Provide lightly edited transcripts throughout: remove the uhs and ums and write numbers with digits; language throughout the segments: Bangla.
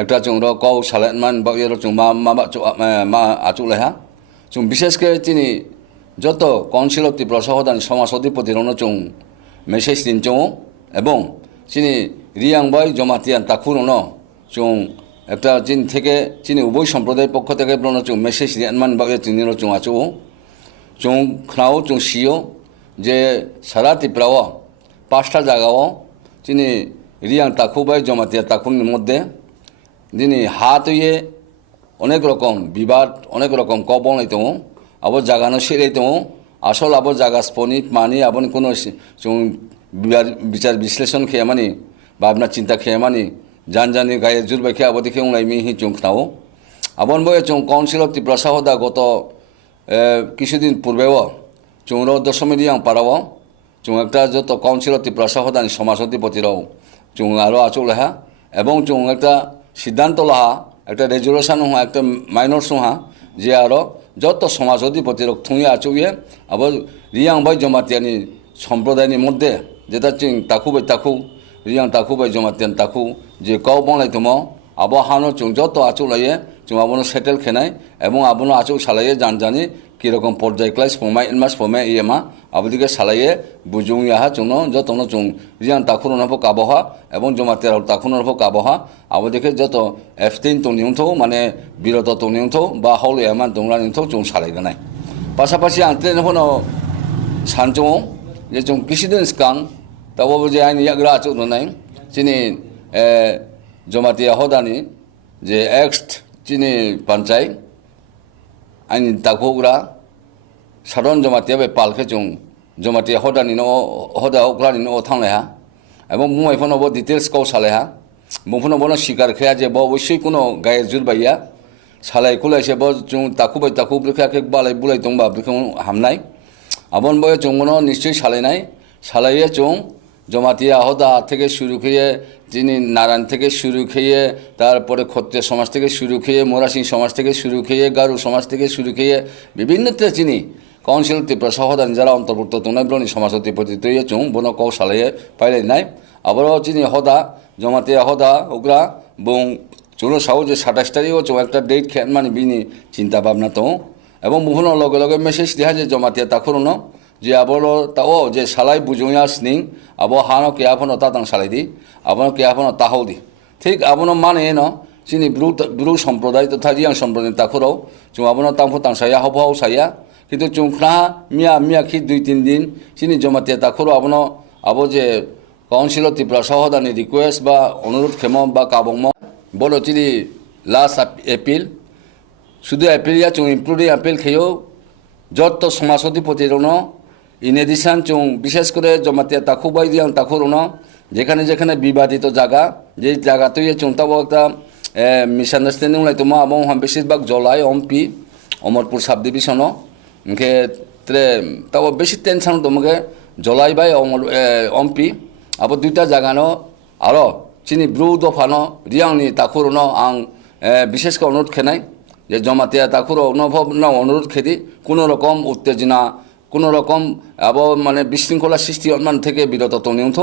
একটা চুংর কৌ সালাইমান বাগের চুং মা আচুক লেহা চুং বিশেষ করে তিনি যত কাউন্সিল অফ ত্রিপুরা সহদানি সমাজ অধিপতির চুং মেসেজ দিন চৌ এবং চিনি রিয়াংবাই জমাতিয়ান তাকুরন চুং একটা চীন থেকে চিনি উভয় সম্প্রদায়ের পক্ষ থেকে চুং মেসেজ রিয়ানমান বাগে তিনি চুং আচু চুং খাও চুং সিও যে সারা ত্রিপুরাও 5টা জায়গাও চিনি রিয়াং তাকুবাই জমাতিয়া তাকুর মধ্যে যিনি হাত হইয়ে অনেক রকম বিবাদ অনেক রকম কবন হইতো আবার জাগানো সেরাইতো আসল আবার জায়গা স্পনিট মানি আবার কোনো বিচার বিশ্লেষণ খেয়ে মানি বা আপনার চিন্তা খেয়ে মানি জানি গায়ে জুরবাই খেয়ে আবার দেখে উংলাইমি হি চুং খাও আবার বয়ে চুং কাউন্সিল অফ ত্রিপুরা সহদা গত কিছুদিন পূর্বেও চুংর দশমী রিয়াং পাড়াও চুং একটা যত কাউন্সিল অফ ত্রিপুরা সহদানি সমাজ অধিপতিরাও চুং আরও আচল লেহা এবং চুং একটা সিদ্ধান্ত লহা একটা রেজুলেশন হওয়া একটা মাইনর সোহা যে আরও যত সমাজ অধিপতির থুঁয়ে আচুয়ে আবার রিয়াং বাই জমাতিয়ানি সম্প্রদায়নি মধ্যে যেটা চিং তাকুবাই তাকু রিয়াং তাকুবাই জমাতিয়ান তাকু যে কও বনাইতম আবো হানো চুং যত আচু লাইয়ে চুং আবনো সেটেল খেনাই এবং আবনো আচু সালাইয়ে জানি কীরকম পর্যায় ক্লাস ফমাই ইনমাস ফমাই ইয়েমা আবদিকে সালাইয়ে বুজুং ইয়াহা চুনো যতনো চুং রিয়াং তাকুর নফক আবহাওয়া এবং জমাতিয়ার তাকুর নফক আবহাওয়া আবদিকে যত এফতিন তনিউথো মানে বিরত তনিউথো বা হল এমান দংলা নিউথো চুং সালাইগানাই পাশাপাশি আনতেন হনো সানচুং যে চুং কিছুদিন স্কাং তাবো যে আইন ইয়াগ্রা আচু নাই চিনি জমাতিয়া হদানি যে এক্স চিনি পঞ্চায়েত আইন তাকুগ্রা সাধারণ জমাতিয়া বে পালকে চুং জমাতিয়া হদানি হদা অগ্রানি থাংলেহা এবং মুমাইফোনবো ডিটেলস কও সালেহা মুফোনবো স্বীকার খেয়া যে অবশ্যই কোনো গায়ে জুরবাইয়া সালাই খুলাইছে ব চুং তাকুবাই তাকু ব্রিখাকে বালাই বুলাই দংবা ব্রিখাং হামনাই আবন বয়ে চুংনো নিশ্চয়ই সালাইনাই সালাইয়ে চুং জমাতিয়া হদা থেকে শুরু খেয়ে যিনি নারায়ণ থেকে শুরু খেয়ে তারপরে ক্ষত্রিয় সমাজ থেকে শুরু খেয়ে মোরাসিং সমাজ থেকে শুরু খেয়ে গারু সমাজ থেকে শুরু খেয়ে বিভিন্ন চিনি কাউন্সিল ত্রিপুরা সহদানি যারা অন্তর্ভুক্ত তোনাব্রনি সমাজ অধিপতি তৈরি চুং বন কৌ সালাইয়ে পাইলাই নাই আবারও চিনি হদা জমাতিয়া হদা ওগ্রা বং চুনো সাউ যে 27 তারিখও চৌ একটা ডেট খেন মানে বিনি চিন্তা ভাবনা তো এবং বিভিন্ন লগে লগে মেসেজ দেখা যে জমাতিয়া তাকুরন যে আবলো তাও যে সালাই বুঝুয়া স্নিং আবো হানো কে আফনো তাতাং সালাই দি আবনো কে আফনো তাহাও দি ঠিক আবনো মানে ন চিনি ব্রু সম্প্রদায় তথা রিয়াং সম্প্রদায় তাকুরাও চুং আবনো তাংফো তাং সাইয়া হবাও সাইয়া কিন্তু চুংখ্রা মিয়া খি 2-3 দিন চিনি জমাতিয়া তাকুরো আবনো আবো যে কাউন্সিল অফ ত্রিপুরা সহদানি রিকোয়েস্ট বা অনুরোধ খেম বা কাবংম বলো চিনি লাস্ট এপ্রিল শুধু এপ্রিল চুং ইমপ্রুভিং এপ্রিল খেয়েও যত সমাজ অধিপতির ইন এডিশন চুং বিশেষ করে জমাতিয়া তাকুবাই রিয়াং তাকুরন যেখানে যেখানে বিবাদিত জায়গা যে জায়গাতেই চুংতাবো একটা মিসআন্ডারস্ট্যান্ডিং লাইতমা এবং বেশিরভাগ জলাই অম্পি অমরপুর সাব ডিভিশন ওকে তাও বেশি টেনশন তোমাকে জলাই বাই অম্পি আবার 2টা জায়গানো আরও চিনি ব্রু দফানো রিয়াংনি তাকুরন আং বিশেষ করে অনুরোধ খেনাই যে জমাতিয়া তাকুরো অনুভব না অনুরোধ খেদি কোনো রকম উত্তেজনা কোনো রকম আবার মানে বিশৃঙ্খলা সৃষ্টি মান থেকে বিরত তনিউথ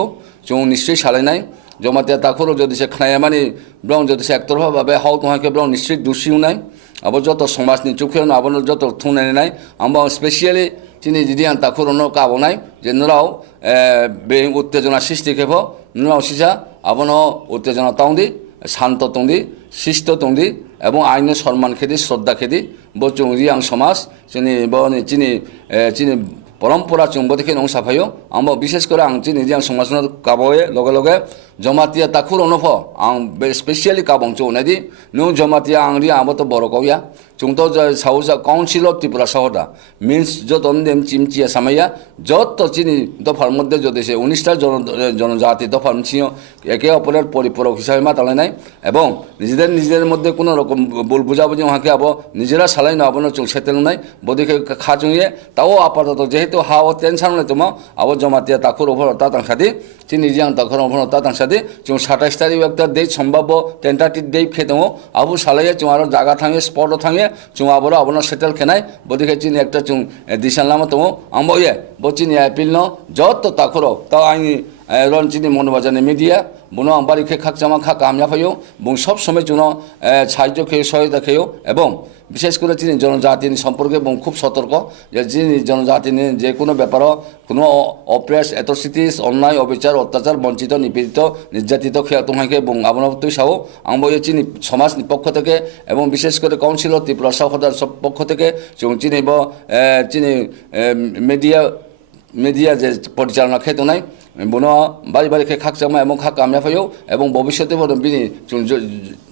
চুং নিশ্চয়ই সালাই নাই জমাতিয়া তাকুরো যদি সে খানায় মানে ব্রং যদি সে একতরফাভাবে হাও তোমাকে ব্রং নিশ্চয়ই দোষীও নাই আবার যত সমাজনি চোখেও না আবার যত থুনাই নাই আমরা স্পেশালি চিনি রিয়াং তাকুরনো কাবো নাই যে নরাও বে উত্তেজনা সৃষ্টি খেব নরাও সিসা আবনো উত্তেজনা তাউদি শান্ত তংদি শিষ্ট তংদি এবং আইনের সম্মান খেদি শ্রদ্ধা খেদি বচুং রিয়াং সমাজ চিনি পরম্পরা চুম্ব থেকে নং সাফাইও আমরা বিশেষ করে আং চিনি রিয়াং সমাজ কাবয়ে লগে লগে জমাতিয়া তাকুর অনুভ আং স্পেশালি কাবং চৌ নাইদি নো জমাতিয়া আং রিয়াং আবো তো বড় কইয়া চুংতো সাউসা কাউন্সিল অফ ত্রিপুরা সহদা মিন্স যত দেম চিমচিয়া সামাইয়া যত চিনি দফার মধ্যে যদি সে 19টা জনজাতি দফার চিও একে অপরের পরিপূরক হিসাবে মাতালে নাই এবং নিজেদের মধ্যে কোনো রকম ভুল বুঝাবুঝি ওহাকে আবো নিজেরা সালাই না আবনো চুং সেতেল নাই বদিকে খাচুঙিয়ে তাও আপাতত যেহেতু হাও টেনশন নাই তোমা আবো জমাতিয়া তাকুর ওভর তাতাং সাদি চিনি রিয়াং তাকুর ওভর তাতাং সাদি চুং 27 তারিখ একটা ডেট সম্ভাব্য টেন্টাটিভ ডেট খেতেও আবু সালাইয়ে চুং আরো জায়গা থাঙে স্পটও থাঙে চুং আবরো আবনো সেটেল খেনাই বদিকে চিনি একটা চুং দিশান লামা তোমা আমবো ইয়ে বচিনি এপ্রিল ন যত তাকুরো তাও আইনি রন চিনি মনোবাজানে মিডিয়া বুনো আং বাড়ি খেয়ে খাক জামা খা কাময়া ফাইও এবং সব সময় চুনো সাহায্য খেয়ে সহায়তা খেয়েও এবং বিশেষ করে তিনি জনজাতির সম্পর্কে এবং খুব সতর্ক যে যিনি জনজাতির যে কোনো ব্যাপারও কোনো অপ্রেস অ্যাট্রসিটিস অন্যায় অবিচার অত্যাচার বঞ্চিত নিপীড়িত নির্যাতিত খেয়া তোমাকে এবং আবনবতী সাহ আংবয়ে চিনি সমাজ পক্ষ থেকে এবং বিশেষ করে কাউন্সিল ত্রিপুরা সাহদার সব পক্ষ থেকে চিনি চিনি মিডিয়া যে পরিচালনা খেতে নাই বুনো বাড়ি বাড়ি খেয়ে খাক জামা এবং খা কাময়া ফাইও এবং ভবিষ্যতে বিনি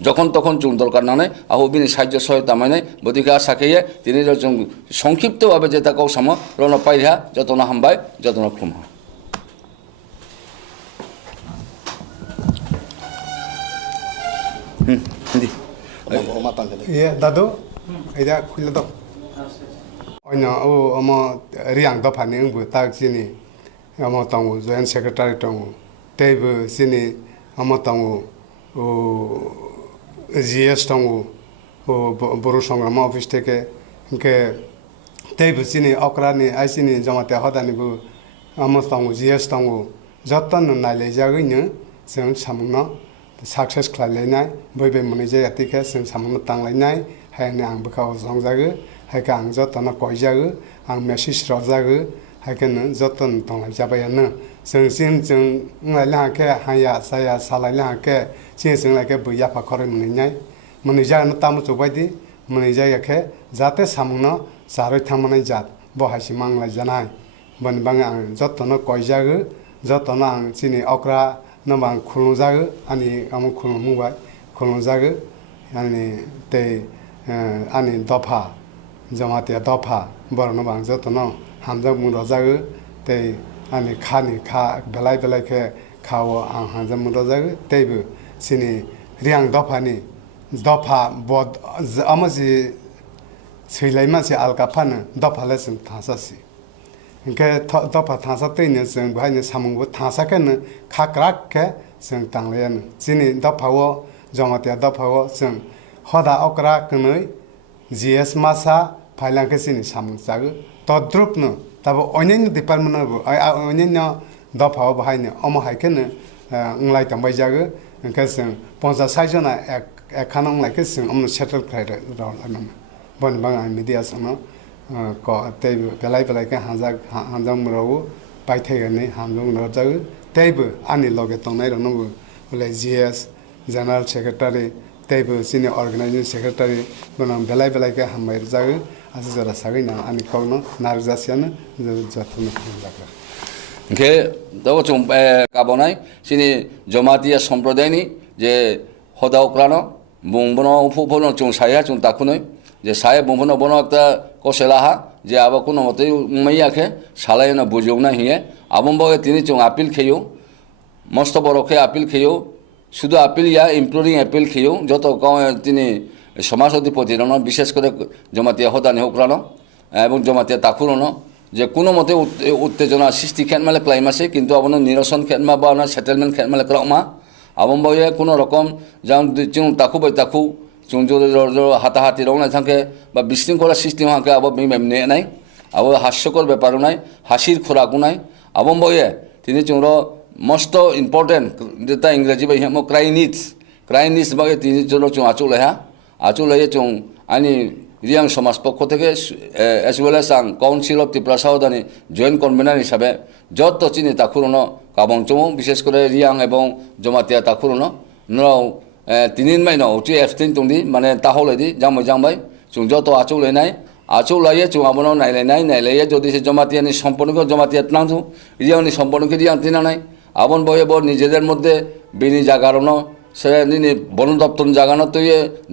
যখন তখন চুন দরকার না নাই আহ বিনি সাহায্য সহায়তা মানে বদিকে আশা খেয়ে তিনি সংক্ষিপ্তভাবে যে তাকে সাম রণ পাইহা যতনা হামবাই যতনা খুমহা Hindi Iya, dado, ida kuila do. Oina o amo riang do phani ngbu tak sini. Amo tangu joint secretary tangu. Tebe sini amo tangu o GS tangu o boru songrama office থেকে ke tebe sini okrani ai sini jamate hodani bu amo tangu GS tangu jotan naile jagini जों samungno success खालायनाय बयबो मोननाय जायगाथिखे जों सामनो तांलायनाय हायने आं बोखाव जंजागो हायके आं जतन कयजागो आं मेसेज रजागो हायकेनो जतन तंलाय जाबायानो जों लायलाके हाया साया सालायलाके जों लायके बैया फाखरे मोननाय जानो तामु जबायदि मोननाय जायगाखे जाते सामनो जारोय थांनाय जात बहायसि मांलाय जानाय बनबां आं जतन कयजागो जतन आं चिनि अक्रा नबां खुलुंजागो आंनि आमु खुलुंमुबाय खुलुंजागो आंनि ते आंनि दफा जमातिया दफा बरनो बां जतन हामजा मुरजागो ते आंनि खा बेलाय बेलायखे खाव आं हामजा मुरजागो तेबो सिनि रियां दफानि दफा बद आमजि सैलाय मानसि आलकाफानो दफालेसों थासासि इनके दफा थासा तैनो जों बेहायनो सामुंबो थासाखेनो खाक्राखे जों तांलायानो जिनि दफाव जमातिया दफाव जों हदा अक्रा कनै जीएस मासा फाइलांखे सिनि सामुं जागो तद्रुपनो ताबो अन्यान्य डिपार्टमेन्टआबो अन्यान्य दफाव बाहायनो अम हायखेनो उंलाय तांबाय जागो इनके जों 50-60 जना एखानो उंलायखे जों अमनो सेटल खायरो रावलायनो बनबां आं मिडिया सनो तेबो बेलाय बेलायखे हांजा मुराव बायथायगोनै हांजा मुराव जागो तेबो आंनि लगे तंनाय रनबो बोले जीएस जनरल सेक्रेटारि तेबो सिनि अर्गानाइजिंग सेक्रेटारि बनाम बेलाय बेलायखे हामबाय जागो आसि जरा सागैना आंनि खावनो नारजासियानो जथनो जागो के दाव जों गाबनाय सिनि जमातिया सम्प्रदायनि जे हदावक्रानो बुंबनो उफुफनो जों साया जों दाखुनै जे साया बुंबनो बनो একটা কসেলাহা যে আবার কোনো মতেই উমাইয়াকে সালাই না বুঝেও না হিয়ে আবম্বকে তিনি চং আপিল খেয়েও মস্ত বড়কে আপিল খেয়েও শুধু আপিল ইয়া ইমপ্লোরিং আপিল খেয়েও যত তিনি সমাজ অধিপতির বিশেষ করে জমাতিয়া হদানি হোকরানো এবং জমাতিয়া তাকুরনো যে কোনো মতে উত্তেজনা সৃষ্টি খেনমালে ক্লাইমাসে কিন্তু আপনার নিরসন খেনমা বা আপনার সেটেলমেন্ট খেনমালে ক্রমা আবম্বয়ে কোনো রকম যেমন তাকু বাই তাকু जों हाथाहाथि रंनाय थांखे बा बिशृंखला सिस्टेम हांखे आबो बिमेमने नाय आबो हास्यकर बेपार नाय हासिर खुराक नाय आबम बये तिनि जोंरो मस्ट इम्पोर्टेंट जेता इंग्राजी बाय हेमो क्राइनिस बाय तिनि जोंरो जों आचुलाय जों आंनि रियां समाज पक्ष থেকে एस वेल एस आं काउन्सिल अफ त्रिपुरा साउदानि जয়েন্ট कनभेनार हिसाबै যত চিনি তাকুরনো কাবংচমো বিশেষ করে রিয়াং এবং জমাতিয়া তাকুরনো নরাव তিনিন মাইনাव उठी एबस्टेन दंदि माने ताहौलायदि जांबाय जों जत आचौलायो जों आबनाव नायलायो যদি সে জমাতিয়ানি সম্পর্ক জমাতিয়া নাंगौ রিয়াंनि সম্পর্ক রিयां तिनानाय आबन बयबो নিজেদের মধ্যে বিনি জাগারনো সে নিনি বন দপ্তর জাগানো তো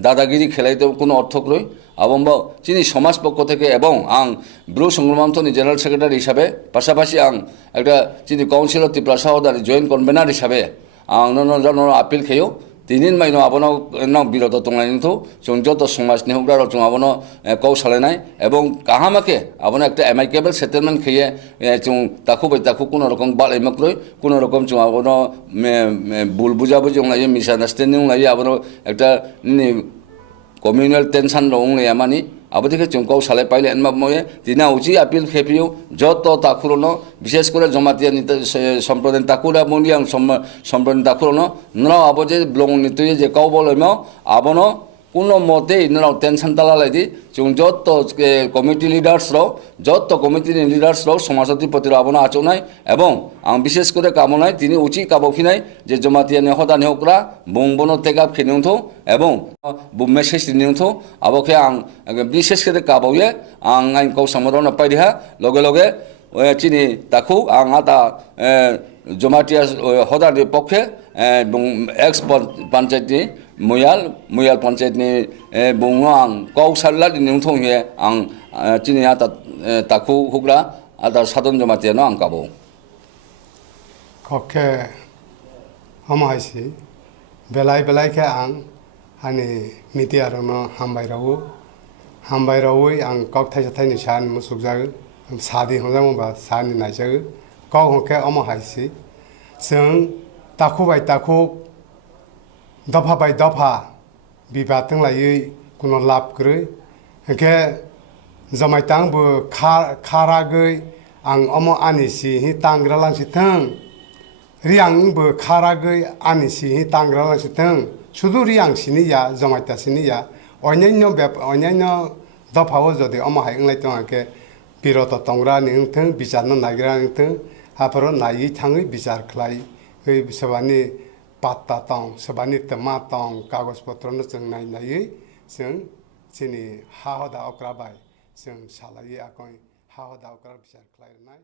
দাদাগিরি খেলাইতে কোনো অর্থ কই আবম্ব চিনি সমাজ পক্ষ থেকে এবং আং ব্রু সংগ্রামথনি জেনারেল সেক্রেটারি হিসাবে পাশাপাশি আং একটা চিনি কাউন্সিল অফ ত্রিপুরা সাউদানি জয়েন্ট কনভেনার হিসাবে आं नन आपिल खेयो तिनिन माइनो आबनो नाव बिरत तंलायनिथ जों जत समाजनि हुग्राराव जों आबनो कौ सालायनाय एवं काहामाके आबनो एक एमाइकेबल सेटलमेंट खेये जों ताकु बाय ताकु कोनो रकम बालायमक्रै कोनो रकम जों आबनो बुल बुजाबो जों लायो मिसआन्डारस्टेन्डिं लायो आबनो एक कमिउनाल टेंशन रंलाया मानि আবদিকে जों गाव सालाय पाइले एनमा मये दिना उची appeal खेपियो जत ताकुरनो विशेष करे जमातिया सम्प्रदाय ताकुरा मुनियां सम्प्रदाय ताकुरनो नरा आबजे ब्लং नितुये जे गाव बलयमो आबनो কোনো মতে ইনারা টেনশন তালালাইদি जों যত কমিটি লিডার্সরাও যত কমিটিনি লিডার্সরাও সমাজতি প্রতি আবনা আচনায় এবং আং বিশেষ করে কামনায় তিনি উচিত কাবখিনায় যে জমাতিয়ানি হদা নেহকরা বংবনো তেগাব খেনিউথো এবং মেসেজ নিউথো আবকে আং বিশেষ করে কাবয়ে আং আইন কৌ সমরণ পাইরিহা লগে লগে চিনি তাকু আং আতা জমাতিয়া হদানি পক্ষে এবং এক্স পঞ্চায়েতনি मुयाल पंचायतनि बुङो आं कौसारला निउथं हे आं चिनि आता ताखु हुग्रा आता साधन जमातियानो आं काबो कखे हमायसि बेलाय के आं आनि मिडियारनो हामबायरावै आं कक थाइनि सान मुसुकजागो सादि हजामबा सानि नायजागो कक हके अमाहायसि जों ताखु बाय ताखु दफा बाय दफा बिबादों लायै कुनो लाब गरै हके जमायतांबो खारागै आं अम आनिसि हि तांग्रा लांसि थों रियांबो खारागै आनिसि हि तांग्रा लांसि थों शुधु रियांसिनि या जमायतासिनि या अन्यान्य दफाओ जदि अम हाय लायथों हके बिरत तंग्रा निथों बिचारनो नागिरा निथों हाफोरो नायै थाङै बिचार खलाय बै सबानि पात्ता तं सबानि तमा तं कागज पत्रनो जों नायनायै जों जोंनि हा हदा अक्राबाय जों सालायै आकय हा हदा अक्रा बिचार खालायनाय